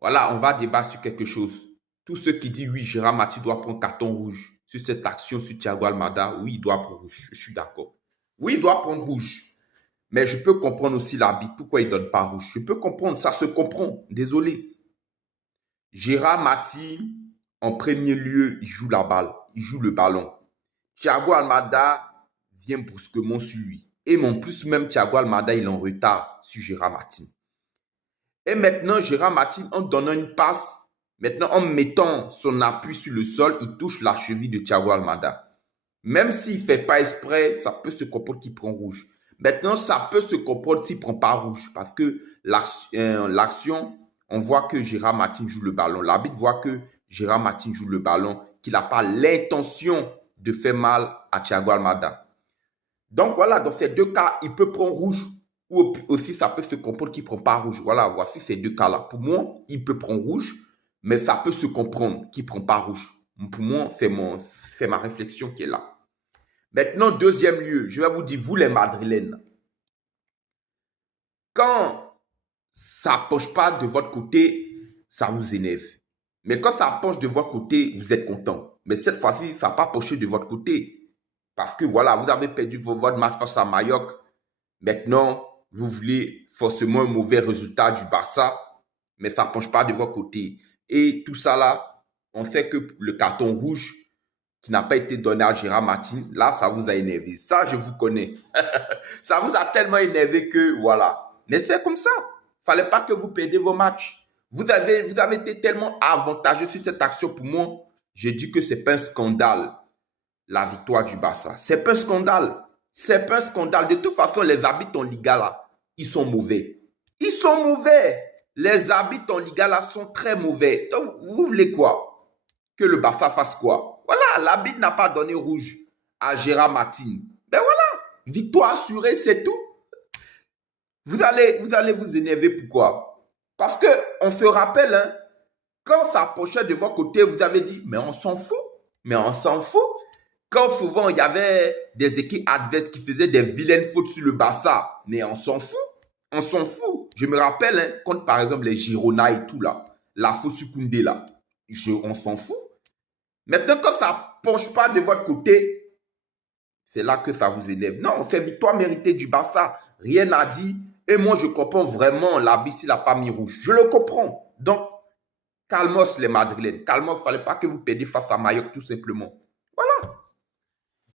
Voilà, on va débattre sur quelque chose. Tous ceux qui disent oui, Gérard Mati doit prendre carton rouge sur cette action sur Thiago Almada, oui, il doit prendre rouge. Je suis d'accord. Oui, il doit prendre rouge. Mais je peux comprendre aussi l'arbitre. Pourquoi il ne donne pas rouge? Je peux comprendre, ça se comprend. Désolé. Gérard Mati, en premier lieu, il joue la balle. Il joue le ballon. Thiago Almada vient brusquement sur lui. Et en plus, même Thiago Almada, il est en retard sur Gérard Martin. Et maintenant, Gérard Martin, en donnant une passe, maintenant en mettant son appui sur le sol, il touche la cheville de Thiago Almada. Même s'il ne fait pas exprès, ça peut se comprendre qu'il prend rouge. Maintenant, ça peut se comprendre s'il ne prend pas rouge parce que l'action, on voit que Gérard Martin joue le ballon. L'arbitre voit que Gérard Martin joue le ballon, qu'il n'a pas l'intention de faire mal à Thiago Almada. Donc voilà, dans ces deux cas, il peut prendre rouge ou aussi ça peut se comprendre qu'il ne prend pas rouge. Voilà, voici ces deux cas-là. Pour moi, il peut prendre rouge, mais ça peut se comprendre qu'il ne prend pas rouge. Pour moi, c'est ma réflexion qui est là. Maintenant, deuxième lieu, je vais vous dire, vous les Madrilènes, quand ça ne penche pas de votre côté, ça vous énerve. Mais quand ça penche de votre côté, vous êtes content. Mais cette fois-ci, ça n'a pas penché de votre côté. Parce que voilà, vous avez perdu votre match face à Mallorca. Maintenant, vous voulez forcément un mauvais résultat du Barça, mais ça ne penche pas de votre côté. Et tout ça là, on fait que le carton rouge qui n'a pas été donné à Gérard Martin, là, ça vous a énervé. Ça, je vous connais. Ça vous a tellement énervé que, voilà. Mais c'est comme ça. Il ne fallait pas que vous perdiez vos matchs. Vous avez été tellement avantageux sur cette action. Pour moi, j'ai dit que ce n'est pas un scandale, la victoire du Barça. Ce n'est pas un scandale. C'est pas un scandale. De toute façon, les arbitres en Liga, là, ils sont mauvais. Ils sont mauvais. Les arbitres en Liga, là, sont très mauvais. Donc, vous voulez quoi? Que le Barça fasse quoi? Voilà, l'arbitre n'a pas donné rouge à Gérard Martin. Ben voilà, victoire assurée, c'est tout. Vous allez vous énerver, pourquoi? Parce qu'on se rappelle, hein, quand ça approchait de votre côté, vous avez dit, mais on s'en fout. Mais on s'en fout. Quand souvent, il y avait des équipes adverses qui faisaient des vilaines fautes sur le Barça, mais on s'en fout. On s'en fout. Je me rappelle, hein, quand par exemple les Girona et tout là, la faute sur Koundé là, on s'en fout. Maintenant, quand ça ne penche pas de votre côté, c'est là que ça vous énerve. Non, c'est victoire méritée du Barça. Rien à dire. Et moi, je comprends vraiment l'arbitre s'il n'a pas mis rouge. Je le comprends. Donc, calmos les Madrilènes. Calmos, il ne fallait pas que vous perdiez face à Mallorca tout simplement.